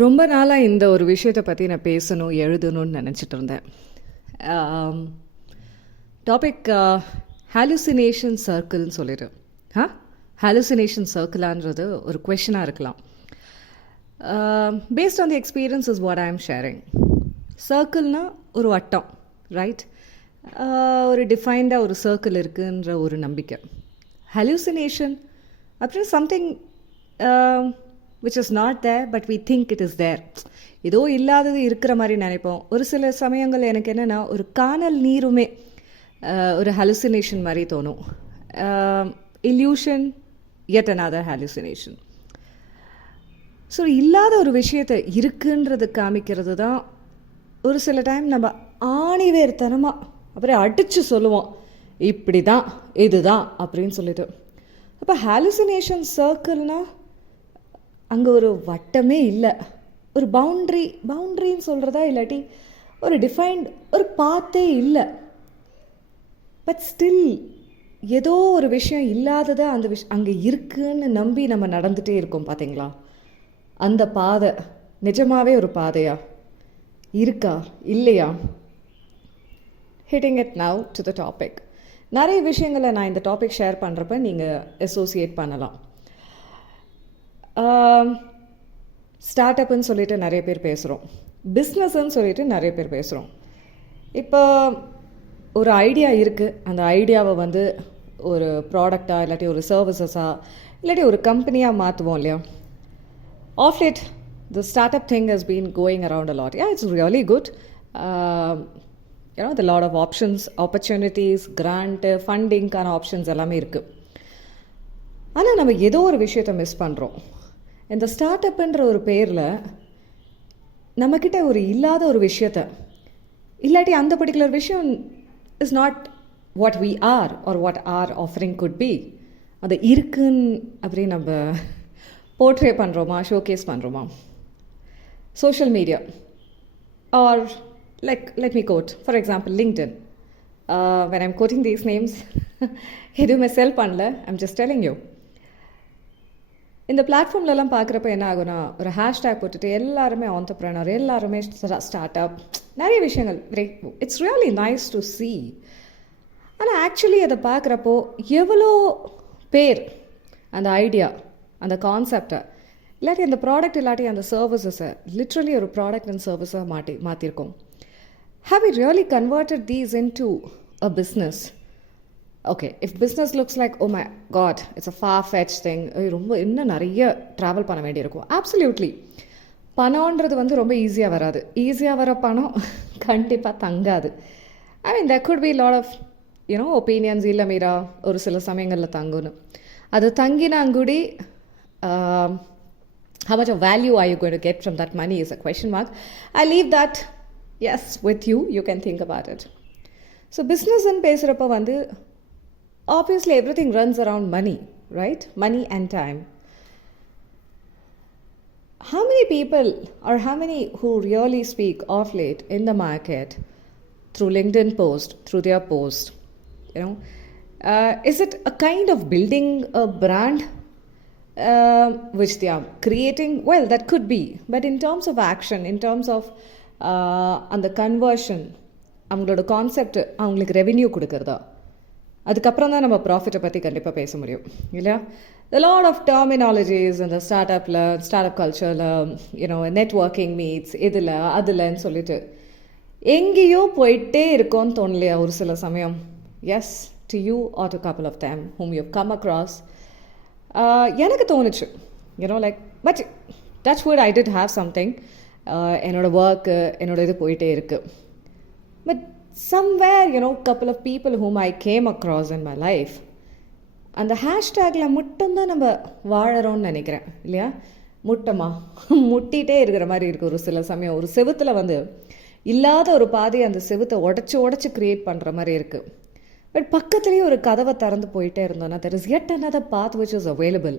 ரொம்ப நாளாக இந்த ஒரு விஷயத்தை பற்றி நான் பேசணும் எழுதணும்னு நினச்சிட்டு இருந்தேன். டாபிக் ஹாலுசினேஷன் சர்க்கிள்னு சொல்லிடு. ஹாலுசினேஷன் சர்க்கிளான்றது ஒரு கொஷனாக இருக்கலாம். Based on the experience is what I am sharing. சர்க்கிள்னால் ஒரு வட்டம், ரைட்? ஒரு டிஃபைன்டாக ஒரு சர்க்கிள் இருக்குன்ற ஒரு நம்பிக்கை. ஹாலுசினேஷன் அப்புறம் something which is not there but we think it is there. ஏதோ இல்லாதது இருக்கிற மாதிரி நினைப்போம். ஒரு சில சமயங்கள் எனக்கு என்னென்னா ஒரு காணல் நீருமே ஒரு ஹலுசினேஷன் மாதிரி தோணும். Illusion yet another hallucination. So இல்லாத ஒரு விஷயத்தை இருக்குன்றது காமிக்கிறது தான் ஒரு சில டைம் நம்ம ஆணிவேர்த்தனமாக அப்புறம் அடித்து சொல்லுவோம், இப்படி தான் இதுதான் அப்படின்னு சொல்லிட்டு. அப்போ ஹாலுசினேஷன் சர்க்கிள்னால் அங்கே ஒரு வட்டமே இல்லை, ஒரு பவுண்ட்ரின்னு சொல்கிறதா, இல்லாட்டி ஒரு டிஃபைன்ட் ஒரு பாத்தே இல்லை. பட் ஸ்டில் ஏதோ ஒரு விஷயம் இல்லாததை அந்த அங்கே இருக்குன்னு நம்பி நம்ம நடந்துகிட்டே இருக்கோம். பார்த்தீங்களா? அந்த பாதை நிஜமாகவே ஒரு பாதையா இருக்கா இல்லையா? Hitting it now to the topic. நிறைய விஷயங்களை நான் இந்த டாபிக் ஷேர் பண்ணுறப்ப நீங்கள் அசோசியேட் பண்ணலாம். ஸ்டார்ட் அப்புன்னு சொல்லிட்டு நிறைய பேர் பேசுகிறோம், பிஸ்னஸ்ன்னு சொல்லிட்டு நிறைய பேர் பேசுகிறோம். இப்போ ஒரு ஐடியா இருக்குது, அந்த ஐடியாவை வந்து ஒரு ப்ராடக்டாக இல்லாட்டி ஒரு சர்வீசஸாக இல்லாட்டி ஒரு கம்பெனியாக மாற்றுவோம் இல்லையா? Of late the start up thing has been going around a lot. It's really good. The lot of options, opportunities, grant, ஃபண்டிங்க்கான ஆப்ஷன்ஸ் எல்லாமே இருக்குது. ஆனால் நம்ம ஏதோ ஒரு விஷயத்தை மிஸ் பண்ணுறோம். இந்த ஸ்டார்ட் அப்புன்ற ஒரு பேரில் நம்மக்கிட்ட ஒரு இல்லாத ஒரு விஷயத்தை, இல்லாட்டி அந்த பர்டிகுலர் விஷயம் is not what we are are what are offering could be. அது இருக்குன்னு அப்படி நம்ம போர்ட்ரே பண்ணுறோமா, ஷோகேஸ் பண்ணுறோமா? Social media or let me quote, for example, LinkedIn. When I'm quoting these names, எதுவுமே செல் பண்ணல, I'm just telling you. இந்த பிளாட்ஃபார்ம்லலாம் பார்க்குறப்ப என்ன ஆகுனா, ஒரு ஹேஷ்டேக் போட்டுட்டு எல்லாருமே ஆண்டர்ப்ரனர், எல்லாருமே ஸ்டார்ட் அப், நிறைய விஷயங்கள். It's really nice to C. ஆனால் ஆக்சுவலி அதை பார்க்குறப்போ எவ்வளோ பேர் அந்த ஐடியா, அந்த கான்செப்டை, இல்லாட்டி அந்த ப்ராடக்ட் இல்லாட்டி அந்த சர்வீசஸை லிட்ரலி ஒரு ப்ராடக்ட் அண்ட் சர்வீஸாக மாற்றிருக்கோம். Have we really converted these into a business? Okay, if business looks like, oh my god, it's a far-fetched thing, ரொம்ப இன்னும் நிறைய ட்ராவல் பண்ண வேண்டியிருக்கும். ஆப்சல்யூட்லி. பணம்ன்றது வந்து ரொம்ப ஈஸியாக வராது. ஈஸியாக வர பணம் கண்டிப்பாக தங்காது. ஐ மீன் there could be lot of opinions. இல்லை மீரா, ஒரு சில சமயங்களில் தங்குன்னு. அது தங்கினாங்கூடி how much of value are you going to get from that money is a question mark. I leave that with you. You can think about it. So business and பேசுகிறப்ப வந்து obviously everything runs around money, right? Money and time. How many people or how many who really speak of late in the market through LinkedIn post, through their post, is it a kind of building a brand which they are creating? Well, that could be, but in terms of action, in terms of அந்த கன்வர்ஷன், அவங்களோட கான்செப்ட் அவங்களுக்கு ரெவென்யூ கொடுக்குறதா, அதுக்கப்புறம் தான் நம்ம ப்ராஃபிட்டை பற்றி கண்டிப்பாக பேச முடியும் இல்லையா? த லாட் ஆஃப் டெர்மினாலஜிஸ் இந்த ஸ்டார்ட் அப் கல்ச்சரில், நெட்வொர்க்கிங் மீட்ஸ் இதில் அதில்ன்னு சொல்லிட்டு எங்கேயோ போயிட்டே இருக்கோன்னு தோணலையா ஒரு சில சமயம்? Yes, do you are to couple of them whom you come across. எனக்கு தோணுச்சு, but touch wood I did have something. என்னோடய ஒர்க்கு, என்னோடய இது போயிட்டே இருக்குது. But somewhere couple of people whom I came across in my life, அந்த ஹேஷ்டேக்கில் மட்டும்தான் நம்ம வாழறோம்னு நினைக்கிறேன் இல்லையா? முட்டிகிட்டே இருக்கிற மாதிரி இருக்குது ஒரு சில சமயம். ஒரு செவுத்தில் வந்து இல்லாத ஒரு பாதையை அந்த செவுத்தை உடச்சி க்ரியேட் பண்ணுற மாதிரி இருக்குது. பட் பக்கத்துலேயே ஒரு கதவை திறந்து போயிட்டே இருந்தோன்னா there is yet another path which is available.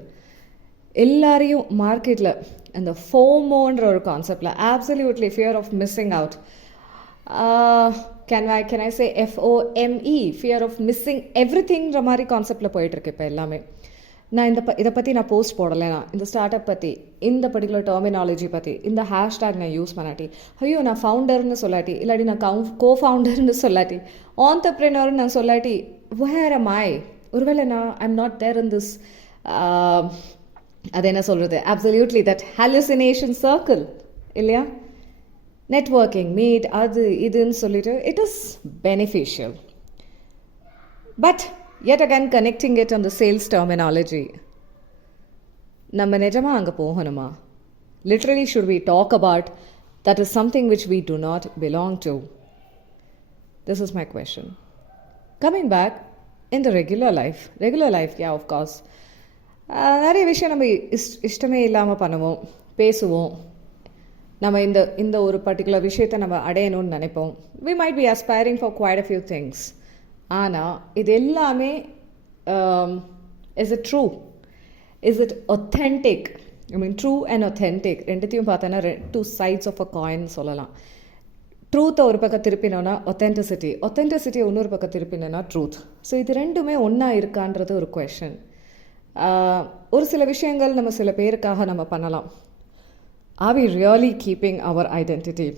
எல்லாரையும் மார்க்கெட்டில் அந்த ஃபோமோன்ற ஒரு கான்செப்டில் absolutely fear of missing out, can I say FOME, fear of missing everythingன்ற மாதிரி கான்செப்டில் போயிட்டுருக்கு இப்போ எல்லாமே. நான் இதை பற்றி நான் போஸ்ட் போடலைனா இந்த ஸ்டார்ட் அப் பற்றி இந்த பர்டிகுலர் டெர்மினாலஜி பற்றி இந்த ஹேஷ்டேக் நான் யூஸ் பண்ணாட்டி, ஐயோ நான் ஃபவுண்டர்னு சொல்லாட்டி, இல்லாட்டி நான் கோ-ஃபவுண்டர்னு சொல்லாட்டி, ஆண்டர்ப்ரெனர்னு நான் சொல்லாட்டி, வேர் am I? ஒருவேளை நான் I'm not there in this, அது என்ன சொல்கிறது, அப்சல்யூட்லி தட் ஹாலுசினேஷன் சர்க்கிள் இல்லையா? நெட்வொர்க்கிங் மீட் அது இதுன்னு சொல்லிட்டு it is beneficial. But yet again connecting it on the sales terminology, நம்ம நிஜமா அங்கே போகணுமா? Literally should we talk about that is something which we do not belong to? This is my question. Coming back in the regular life, yeah, of course, நிறைய விஷயம் நம்ம இஷ்டமே இல்லாமல் பண்ணுவோம், பேசுவோம். நம்ம இந்த ஒரு பர்டிகுலர் விஷயத்தை நம்ம அடையணும்னு நினைப்போம். We might be aspiring for quite a few things. ஆனால் இது எல்லாமே is it true? Is it authentic? I mean true and authentic ரெண்டுத்தையும் பார்த்தோன்னா two sides of a coin சொல்லலாம். ட்ரூத்தை ஒரு பக்கம் திருப்பினோன்னா ஒத்தென்டிசிட்டி இன்னொரு பக்கம் திருப்பினோன்னா ட்ரூத். ஸோ இது ரெண்டுமே ஒன்றா இருக்கான்றது ஒரு கொஷன். ஒரு சில விஷயங்கள் நம்ம சில பேருக்காக நம்ம பண்ணலாம். Are we really keeping our identity?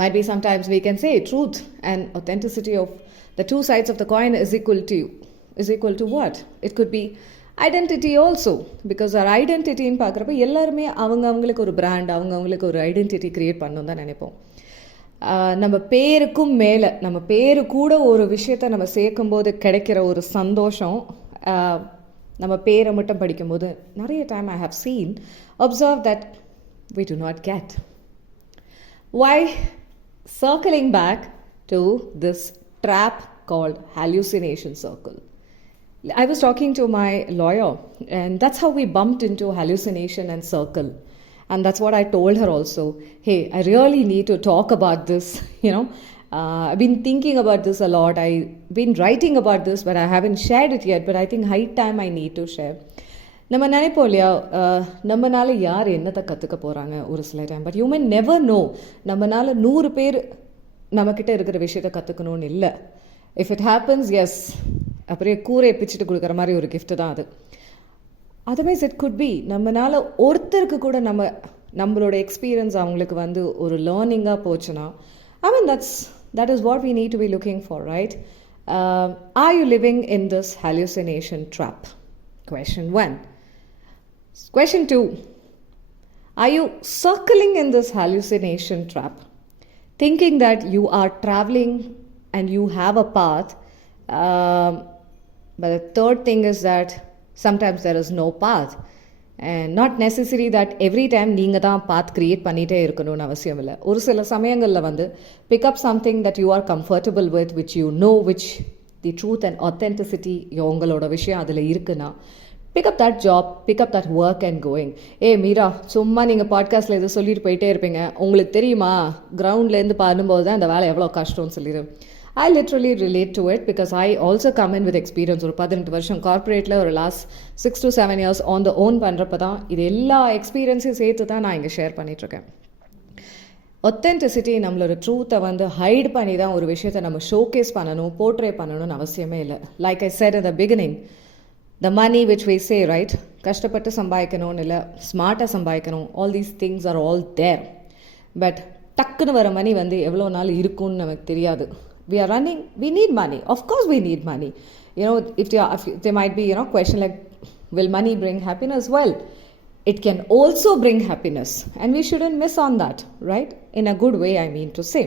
Might be sometimes we can say truth and authenticity of the two sides of the coin is equal to what? It could be identity also, because our identity in பார்க்குறப்ப எல்லாருமே அவங்களுக்கு ஒரு பிராண்ட், அவங்களுக்கு ஒரு identity create பண்ணணும் தான் நினைப்போம். நம்ம பேருக்கும் மேலே நம்ம பேரு கூட ஒரு விஷயத்தை நம்ம சேர்க்கும்போது கிடைக்கிற ஒரு சந்தோஷம், நம்ம பேரை மட்டும் படிக்கும்போது நிறைய time I have seen, observe that we do not get. Why? Circling back to this trap called hallucination circle. I was talking to my lawyer, and that's how we bumped into hallucination and circle. And that's what I told her also. Hey, I really need to talk about this. I've been thinking about this a lot. I've been writing about this, but I haven't shared it yet. But I think high time I need to share. நம்ம நினைப்போம் இல்லையா, நம்மனால யார் என்னத்தை கற்றுக்க போகிறாங்க ஒரு சில time. But you may never know, நம்மனால 100 பேர் நம்மக்கிட்ட இருக்கிற விஷயத்தை கற்றுக்கணும்னு இல்லை. இஃப் இட் ஹேப்பன்ஸ், எஸ், அப்படியே கூரையை பிச்சுட்டு கொடுக்குற மாதிரி ஒரு கிஃப்ட்டு தான் அது. அதர்வைஸ் இட் குட் பி நம்மனால ஒருத்தருக்கு கூட நம்மளோட எக்ஸ்பீரியன்ஸ் அவங்களுக்கு வந்து ஒரு லேர்னிங்காக போச்சுன்னா, ஐ மீன் that is what we need to be looking for, right? Are you living in this hallucination trap? Question 1. Question 2. Are you circling in this hallucination trap, thinking that you are traveling and you have a path? But the third thing is that sometimes there is no path. And not necessary that every time நீங்கள் தான் path create பண்ணிகிட்டே இருக்கணும்னு அவசியம் இல்லை. ஒரு சில சமயங்களில் வந்து pick up something that you are comfortable with, which you know, which the truth and authenticity உங்களோட விஷயம் அதில் இருக்குன்னா, pick up that job, pick up that work and going. Meera, சும்மா நீங்கள் பாட்காஸ்ட்டில் எது சொல்லிட்டு போயிட்டே இருப்பீங்க, உங்களுக்கு தெரியுமா கிரவுண்ட்லேருந்து பண்ணும்போது தான் இந்த வேலை எவ்வளோ கஷ்டம்னு சொல்லிடு. I literally relate to it because I also come in with experience. ஒரு 18 வருஷம் கார்பரேட்டில் ஒரு லாஸ்ட் 6 to 7 years on the own பண்ணுறப்ப தான் இது எல்லா எக்ஸ்பீரியன்ஸையும் சேர்த்து தான் நான் இங்கே ஷேர் பண்ணிகிட்ருக்கேன். ஒத்தென்டிசிட்டி, நம்மளோட ட்ரூத்தை வந்து ஹைட் பண்ணி தான் ஒரு விஷயத்தை நம்ம ஷோகேஸ் பண்ணணும், போர்ட்ரே பண்ணணும்னு அவசியமே இல்லை. Like I set in the beginning, the money which we say, right, கஷ்டப்பட்டு சம்பாதிக்கணும்னு இல்லை, ஸ்மார்ட்டாக சம்பாதிக்கணும், all these things are all there. But டக்குன்னு வர மணி வந்து எவ்வளோ நாள் இருக்கும்னு நமக்கு தெரியாது. We are running, we need money. Of course we need money. If there might be, question like, will money bring happiness? Well, it can also bring happiness. And we shouldn't miss on that, right? In a good way, I mean to say.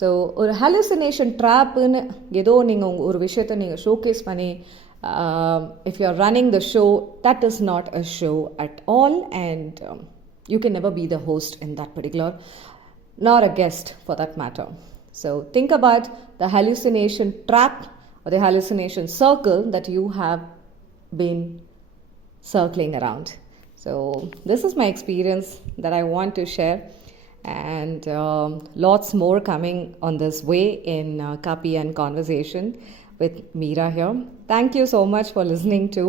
So, ஒரு hallucination trapன்னு ஏதோ நீங்கள் ஒரு விஷயத்தை நீங்கள் ஷோகேஸ் பண்ணி, if you are running the show, that is not a show at all. And you can never be the host in that particular, nor a guest for that matter. So think about the hallucination trap or the hallucination circle that you have been circling around. So this is my experience that I want to share, and lots more coming on this way in Kapi and Conversation with Meera here. Thank you so much for listening to,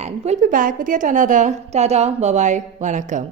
and we'll be back with yet another. Tada, bye-bye, vanakkam.